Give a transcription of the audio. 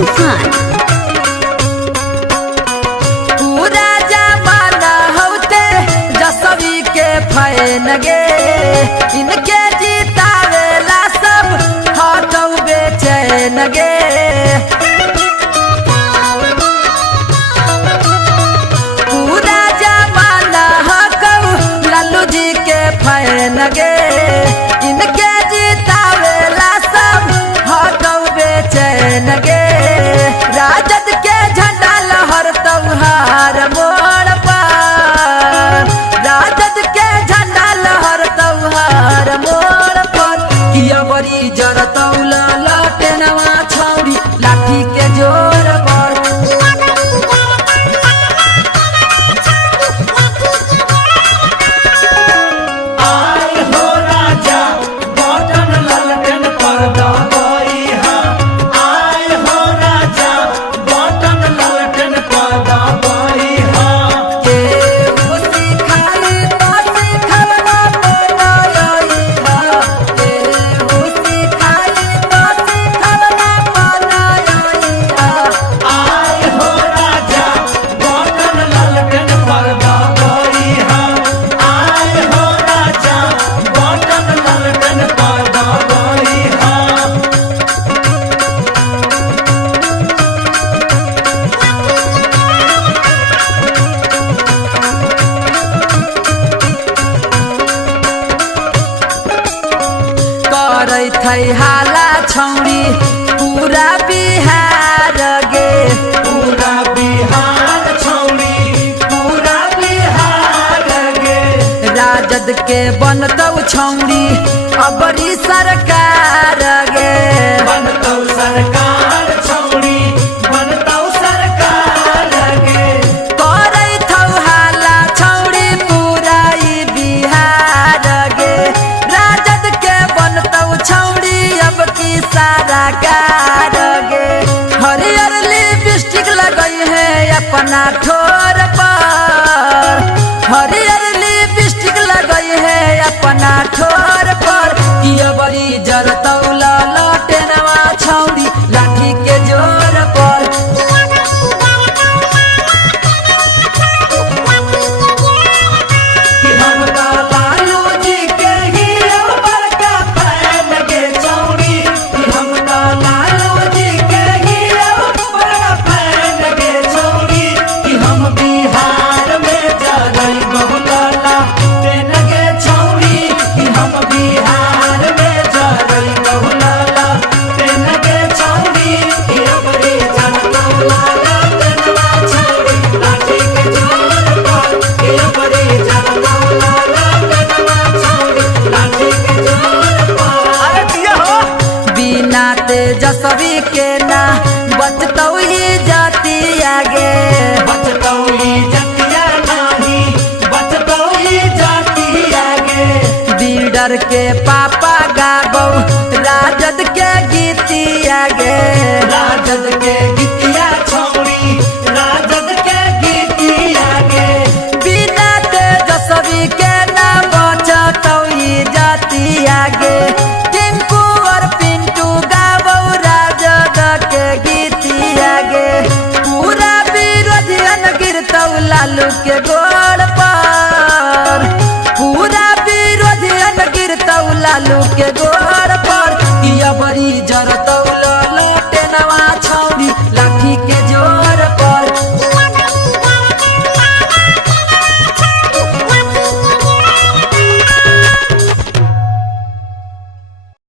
तूफान। पूरा जमाना होते जसवी के फैन गे, इनके जीतावेला सब हटौ बेचैन गे। पूरा जमाना हकौ लालू जी के फैन गे, इनके जीतावेला सब हटौ बेचैन गे। राजद के झंडा लहर तौहार मोड़ पर, राजद के झंडा लहर तौहार मोड़ पर। किया बड़ी जरतौल लटेनवा छौरी लाठी के जोर पर। थै हाला छौरी पूरा बिहार गे, पूरा बिहार छौरी पूरा बिहार गे। राजद के बनतौ छौरी अबरी सरकार गे। बनतौ सरकार छौरी बनतौ सरकार गे। करै थौ हाला छौरी पूरा ई बिहार गे। राजद के बनतौ छौरी अब की सारा कार गे। हरियर लिपस्टिक लगई है अपना ठोर पर, हरियर लिपस्टिक लगई है अपना ठोर पर। किया बड़ी जरतौल लटेनवा छौरी लाठी के जोर पर। कि हम तो लालू जी के ही बड़का फैन गे छौरी। कि हम तो लालू जी के ही बड़का फैन गे छौरी। कि हम बिहार में जगई बहुलाला तेन गे छौरी। कि हम बिहार में जगई बहुलाला तेन गे छौरी। कि अपनी जनतौला तेनवा छौरी लाठी के जोर पर। कि अपनी जनतौला तेनवा छौरी लाठी के जोर पर। अरे दिया हो बिना तेजस्वी के ना बचतौ ही जाति आगे। बचतौ ही जतिया नाही बचतौ ही जाति आगे। बीडर के पापा गाबौ राजद के गीती आगे। राजद के गीतिया छौरी राजद के गीती आगे। बिना तेजस्वी के ना बचतौ ही जाति आगे। टिंकू और पिंटू गाबौ राजद के गीती आगे। पूरा विरोधियन गिरतौ लालू के गोड़ पर, पूरा विरोधियन गिरतौ लालू के गोड़